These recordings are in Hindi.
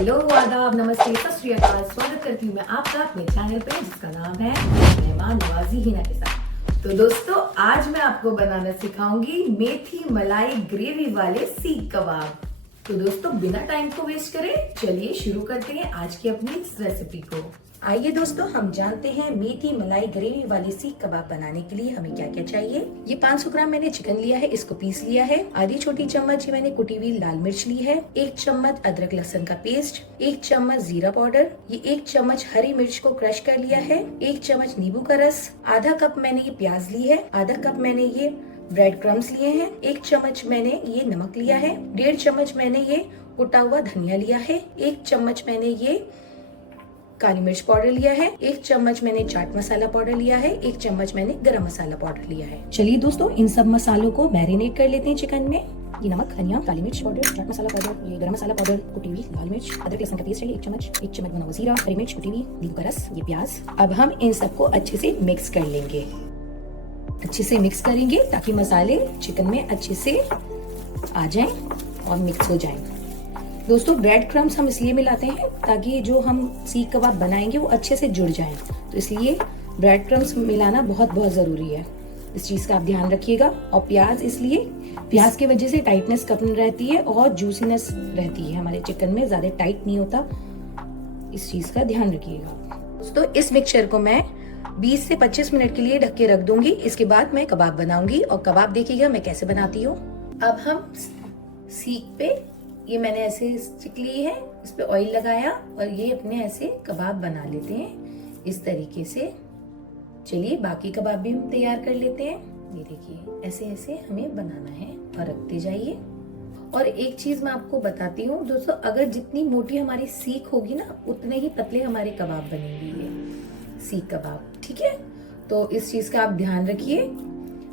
हेलो, आदाब, नमस्ते, सत श्री अकाल। स्वागत करती हूँ मैं आपका अपने चैनल पे जिसका नाम है मेहमान नवाजी हिना के साथ। तो दोस्तों, आज मैं आपको बनाना सिखाऊंगी मेथी मलाई ग्रेवी वाले सीख कबाब। तो दोस्तों, बिना टाइम को वेस्ट करे चलिए शुरू करते हैं आज की अपनी इस रेसिपी को। आइए दोस्तों, हम जानते हैं मेथी मलाई ग्रेवी वाली सीख कबाब बनाने के लिए हमें क्या क्या चाहिए। ये 500 ग्राम मैंने चिकन लिया है, इसको पीस लिया है। आधी छोटी चम्मच ही मैंने कुटी हुई लाल मिर्च ली है। 1 चम्मच अदरक लहसुन का पेस्ट, 1 चम्मच जीरा पाउडर, ये 1 चम्मच हरी मिर्च को क्रश कर लिया है, 1 चम्मच नींबू का रस, आधा कप मैंने ये प्याज ली है, आधा कप मैंने ये ब्रेड क्रम्स लिए हैं, 1 चम्मच मैंने ये नमक लिया है, 1.5 चम्मच मैंने ये कुटा हुआ धनिया लिया है, 1 चम्मच मैंने ये काली मिर्च पाउडर लिया है, 1 चम्मच मैंने चाट मसाला पाउडर लिया है, 1 चम्मच मैंने गरम मसाला पाउडर लिया है। चलिए दोस्तों, इन सब मसालों को मैरिनेट कर लेते हैं चिकन में। ये नमक, धनिया, काली मिर्च पाउडर, चाट मसाला पाउडर, ये गरम मसाला पाउडर, कुटी हुई लाल मिर्च, अदरक लहसुन का पेस्ट है 1 चम्मच, 1 चम्मच बना हुआ जीरा, हरी मिर्च कुटी हुई, नींबू का रस, ये प्याज। अब हम इन सबको अच्छे से मिक्स कर लेंगे। अच्छे से मिक्स करेंगे ताकि मसाले चिकन में अच्छे से आ जाएं और मिक्स हो जाएं। दोस्तों, ब्रेड क्रम्स हम इसलिए मिलाते हैं ताकि जो हम सीख कबाब बनाएंगे वो अच्छे से जुड़ जाएं। तो इसलिए ब्रेड क्रम्स मिलाना बहुत जरूरी है। इस चीज का आप ध्यान रखिएगा। और प्याज, इसलिए प्याज की वजह से टाइटनेस कम रहती है और जूसीनेस रहती है हमारे चिकन में, ज्यादा टाइट नहीं होता। इस चीज का ध्यान रखिएगा। दोस्तों, इस मिक्सचर को मैं 20 से 25 मिनट के लिए ढक के रख दूंगी। इसके बाद मैं कबाब बनाऊंगी और कबाब देखिएगा मैं कैसे बनाती हूँ। अब हम सीख पे ये मैंने ऐसे स्टिक ली है, इस पे ऑयल लगाया और ये अपने ऐसे कबाब बना लेते हैं इस तरीके से। चलिए बाकी कबाब भी हम तैयार कर लेते हैं। ये देखिए, ऐसे ऐसे हमें बनाना है और रखते जाइए। और एक चीज मैं आपको बताती हूँ दोस्तों, अगर जितनी मोटी हमारी सीख होगी ना, उतने ही पतले हमारे कबाब बनेंगे, ये सीख कबाब। ठीक है, तो इस चीज का आप ध्यान रखिए।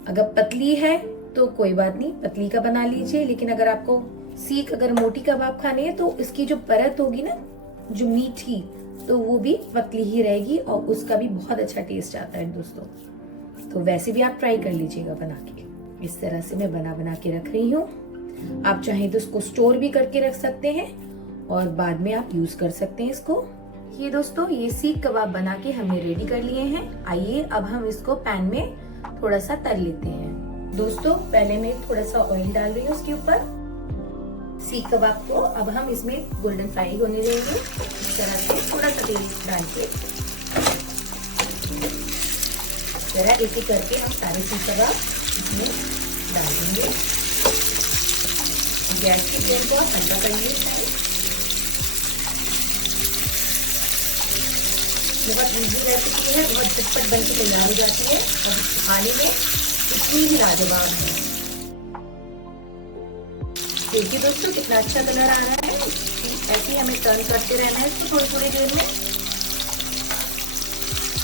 अगर पतली है तो कोई बात नहीं, पतली का बना लीजिए। लेकिन अगर आपको सीख अगर मोटी कबाब खाने है तो इसकी जो परत होगी ना, जो मीठी, तो वो भी पतली ही रहेगी और उसका भी बहुत अच्छा टेस्ट आता है दोस्तों। तो वैसे भी आप ट्राई कर लीजिएगा बना के। इस तरह से मैं बना के रख रही हूँ। आप चाहें तो इसको स्टोर भी करके रख सकते हैं और बाद में आप यूज कर सकते हैं इसको। ये दोस्तों, ये सीख कबाब बना के हमने रेडी कर लिए हैं। आइए अब हम इसको पैन में थोड़ा सा तल लेते हैं। दोस्तों, पहले मैं थोड़ा सा ऑयल डाल रही हूँ उसके ऊपर सीख कबाब को। अब हम इसमें गोल्डन फ्राई होने देंगे। इस तरह से थोड़ा सा तेल डाल के जरा एक एक करके हम सारे सीख कबाब इसमें डाल देंगे। गैस की फ्लेम को आप हल्का करिए। बहुत इजी रेसिपी है, बहुत झटपट बन के तैयार हो जाती है और खाने में इतनी ही लाजवाब है। देखिए दोस्तों, कितना अच्छा कलर आ रहा है। ऐसे ही हमें टर्न करते रहना है इसको थोड़ी देर में,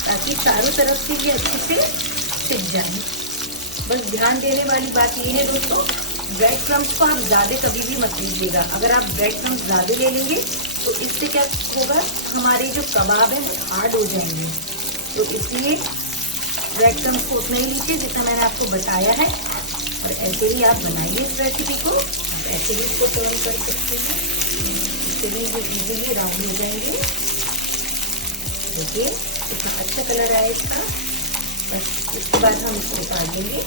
ताकि चारों तरफ से ये अच्छे से सिक जाए। बस ध्यान देने वाली बात ये है दोस्तों, ब्रेड क्रम्स को आप ज्यादा कभी भी मत लीजिएगा। अगर आप ब्रेड क्रम्स ज्यादा ले लेंगे तो इससे क्या होगा, हमारे जो कबाब है वो हार्ड हो जाएंगे। तो इसलिए ब्रेड क्रम्स को उतना ही लीजिए जितना मैंने आपको बताया है। और ऐसे ही आप बनाइए इस रेसिपी को। ऐसे भी इसको टर्न कर सकते हैं, इससे भी ये इजीली राउंड हो जाएंगे। देखिए कितना अच्छा कलर आया इसका। बस इसके बाद हम इसको उतार देंगे।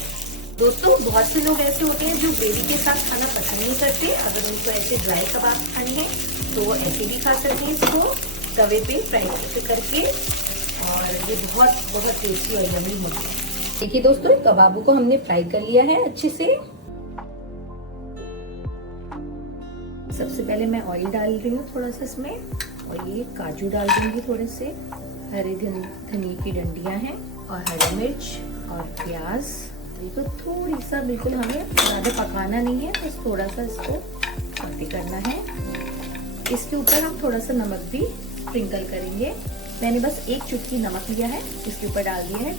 दोस्तों, बहुत से लोग ऐसे होते हैं जो ग्रेवी के साथ खाना पसंद नहीं करते। अगर उनको ऐसे ड्राई कबाब खाने हैं तो वो ऐसे भी खा सकते हैं, इसको तवे पे फ्राई करके। और ये बहुत टेस्टी और यम्मी होती है। देखिए दोस्तों, कबाबों को हमने फ्राई कर लिया है अच्छे से। सबसे पहले मैं ऑयल डाल रही हूँ थोड़ा सा इसमें, और ये काजू डाल दूंगी थोड़े से, हरे धनिया की डंडियां हैं और हरी मिर्च और प्याज। देखो थोड़ी सा, बिल्कुल हमें ज़्यादा पकाना नहीं है, बस थोड़ा सा इसको सौटे करना है। इसके ऊपर हम थोड़ा सा नमक भी स्प्रिंकल करेंगे। मैंने बस 1 चुटकी नमक लिया है, इसके ऊपर डाल दिया है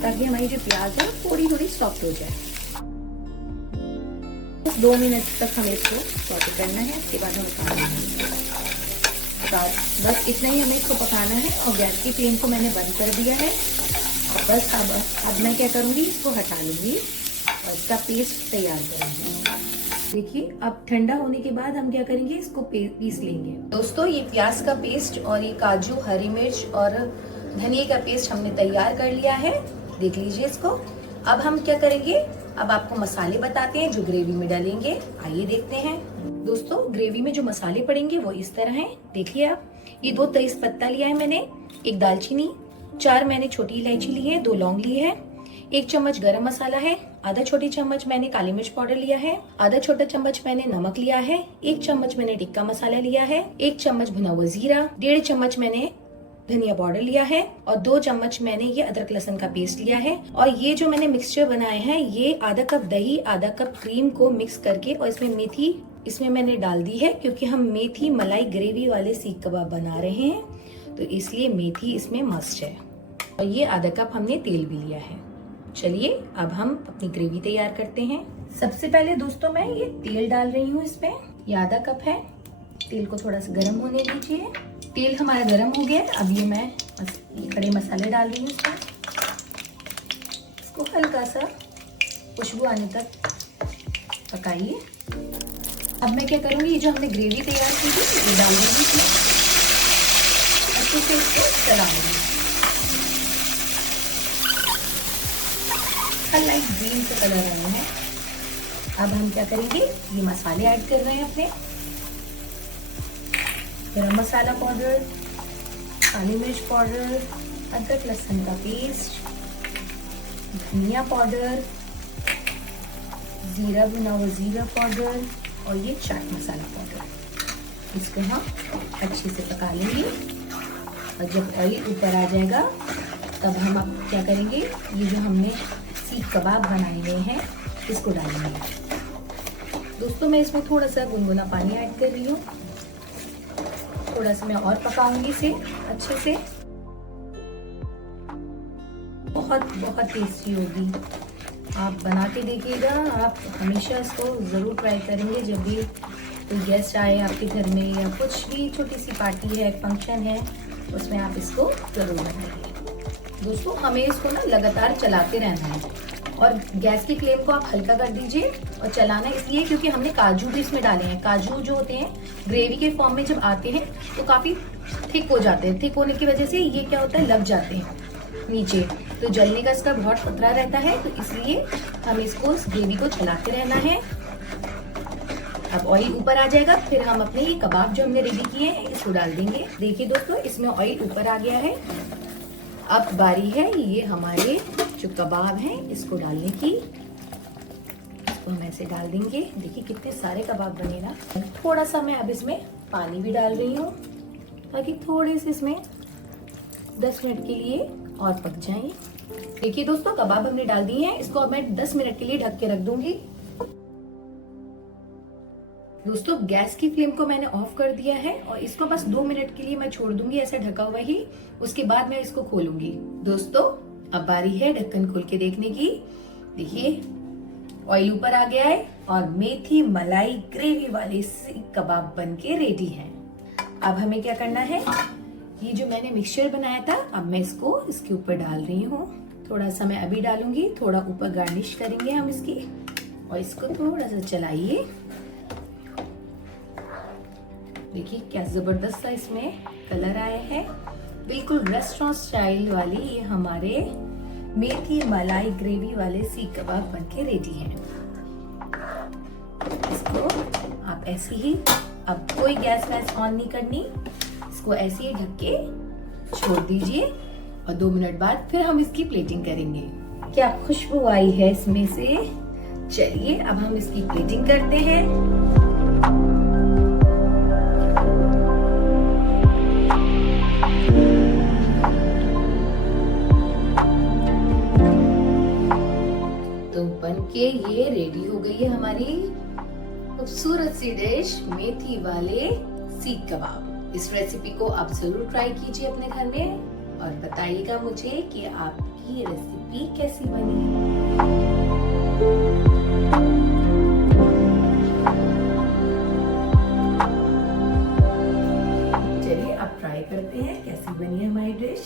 ताकि हमारी जो प्याज है थोड़ी सॉफ्ट हो जाए। 2 मिनट तक हमें इसको सॉटे करना है। इसके बाद हम उतार देंगे। बस इतना ही हमें इसको पकाना है और गैस की फ्लेम को मैंने बंद कर दिया है। और बस अब मैं क्या करूँगी, इसको हटा लूँगी और इसका पेस्ट तैयार करूँगी। देखिए अब ठंडा होने के बाद हम क्या करेंगे, इसको पीस लेंगे। दोस्तों ये प्याज का पेस्ट और ये काजू, हरी मिर्च और धनिया का पेस्ट हमने तैयार कर लिया है, देख लीजिए इसको। अब हम क्या करेंगे, अब आपको मसाले बताते हैं जो ग्रेवी में डालेंगे, आइए देखते हैं। दोस्तों ग्रेवी में जो मसाले पड़ेंगे वो इस तरह हैं, देखिए आप। ये 2 तेज पत्ता लिया है मैंने, 1 दालचीनी, 4 मैंने छोटी इलायची ली है, 2 लौंग ली है, 1 चम्मच गरम मसाला है, आधा छोटी चम्मच मैंने काली मिर्च पाउडर लिया है, आधा छोटा चम्मच मैंने नमक लिया है, 1 चम्मच मैंने टिक्का मसाला लिया है, 1 चम्मच भुना हुआ जीरा, 1.5 चम्मच मैंने धनिया पाउडर लिया है और 2 चम्मच मैंने ये अदरक लहसुन का पेस्ट लिया है। और ये जो मैंने मिक्सचर बनाए हैं, ये आधा कप दही, आधा कप क्रीम को मिक्स करके और इसमें मेथी इसमें मैंने डाल दी है, क्योंकि हम मेथी मलाई ग्रेवी वाले सीख कबाब बना रहे हैं, तो इसलिए मेथी इसमें मस्ट है। और ये आधा कप हमने तेल भी लिया है। चलिए अब हम अपनी ग्रेवी तैयार करते हैं। सबसे पहले दोस्तों मैं ये तेल डाल रही हूँ इसमें, ये आधा कप है। तेल को थोड़ा सा गर्म होने दीजिए। तेल हमारा गर्म हो गया, अब ये मैं खड़े मसाले डाल रही हूँ इसमें। इसको हल्का सा खुशबू आने तक पकाइए। अब मैं क्या करूँगी, ये जो हमने ग्रेवी तैयार की थी ये डाल दूँगी इसमें, अच्छे से इसको चला लूँगी। लाइट ग्रीन से कलर आए हैं। अब हम क्या करेंगे, ये मसाले ऐड कर रहे हैं अपने। गरम मसाला पाउडर, काली मिर्च पाउडर, अदरक लहसुन का पेस्ट, धनिया पाउडर, जीरा भुना हुआ जीरा पाउडर और ये चाट मसाला पाउडर। इसको हम अच्छे से पका लेंगे और जब ऑयल ऊपर आ जाएगा तब हम अब क्या करेंगे, ये जो हमने सीख कबाब बनाए हुए हैं इसको डालेंगे। दोस्तों मैं इसमें थोड़ा सा गुनगुना पानी ऐड कर रही हूँ, थोड़ा सा मैं और पकाऊंगी इसे अच्छे से। बहुत बहुत टेस्टी होगी, आप बना के देखिएगा। आप हमेशा इसको ज़रूर ट्राई करेंगे जब भी कोई गेस्ट आए आपके घर में, या कुछ भी छोटी सी पार्टी है, फंक्शन है, उसमें आप इसको ज़रूर बनाइए। दोस्तों हमें इसको ना लगातार चलाते रहना है और गैस की फ्लेम को आप हल्का कर दीजिए। और चलाना इसलिए क्योंकि हमने काजू भी इसमें डाले हैं। काजू जो होते हैं ग्रेवी के फॉर्म में जब आते हैं तो काफ़ी थिक हो जाते हैं। थिक होने की वजह से ये क्या होता है, लग जाते हैं नीचे, तो जलने का इसका बहुत खतरा रहता है। तो इसलिए हमें इसको, इस ग्रेवी को चलाते रहना है। अब ऑयल ऊपर आ जाएगा, फिर हम अपने ये कबाब जो हमने रेडी किए हैं इसको डाल देंगे। देखिए दोस्तों इसमें ऑयल ऊपर आ गया है। अब बारी है ये हमारे जो कबाब हैं इसको डालने की। इसको हम ऐसे डाल देंगे। देखिए कितने सारे कबाब बनेगा। थोड़ा सा मैं अब इसमें पानी भी डाल रही हूँ ताकि थोड़े से इसमें 10 मिनट के लिए और पक जाएं। देखिए दोस्तों कबाब हमने डाल दिए हैं, इसको अब मैं 10 मिनट के लिए ढक के रख दूंगी। दोस्तों गैस की फ्लेम को मैंने ऑफ कर दिया है और इसको बस 2 मिनट के लिए मैं छोड़ दूंगी ऐसा ढका हुआ ही, उसके बाद मैं इसको खोलूंगी। दोस्तों अब बारी है ढक्कन खोल के देखने की। देखिए ऑयल ऊपर आ गया है और मेथी मलाई ग्रेवी वाले सीख कबाब बनके रेडी हैं। अब हमें क्या करना है, ये जो मैंने मिक्सचर बनाया था अब मैं इसको इसके ऊपर डाल रही हूँ। थोड़ा सा मैं अभी डालूंगी, थोड़ा ऊपर गार्निश करेंगे हम इसकी, और इसको थोड़ा सा चलाइए। देखिए क्या जबरदस्त सा इसमें कलर आया है, बिल्कुल रेस्टोरेंट स्टाइल वाली ये हमारे मेथी मलाई ग्रेवी वाले सीख कबाब बनके रेडी हैं। इसको आप ऐसे ही, अब कोई गैस वैस ऑन नहीं करनी, इसको ऐसे ही ढक के छोड़ दीजिए और 2 मिनट बाद फिर हम इसकी प्लेटिंग करेंगे। क्या खुशबू आई है इसमें से। चलिए अब हम इसकी प्लेटिंग करते हैं। तो बनके ये रेडी हो गई है हमारी खूबसूरत सी डिश मेथी वाले सीख कबाब। इस रेसिपी को आप जरूर ट्राई कीजिए अपने घर में और बताइएगा मुझे कि आपकी रेसिपी कैसी बनी। चलिए अब ट्राई करते हैं कैसी बनी है हमारी डिश।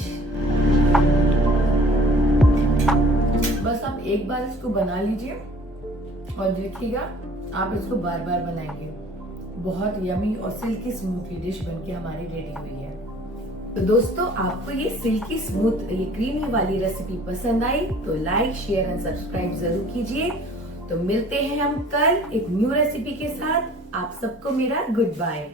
बस आप एक बार इसको बना लीजिए और देखिएगा आप इसको बार बार बनाएंगे। बहुत यमी और सिल्की स्मूथी डिश बनके हमारी रेडी हुई है। तो दोस्तों, आपको ये सिल्की स्मूथ, ये क्रीमी वाली रेसिपी पसंद आई तो लाइक, शेयर एंड सब्सक्राइब जरूर कीजिए। तो मिलते हैं हम कल एक न्यू रेसिपी के साथ। आप सबको मेरा गुड बाय।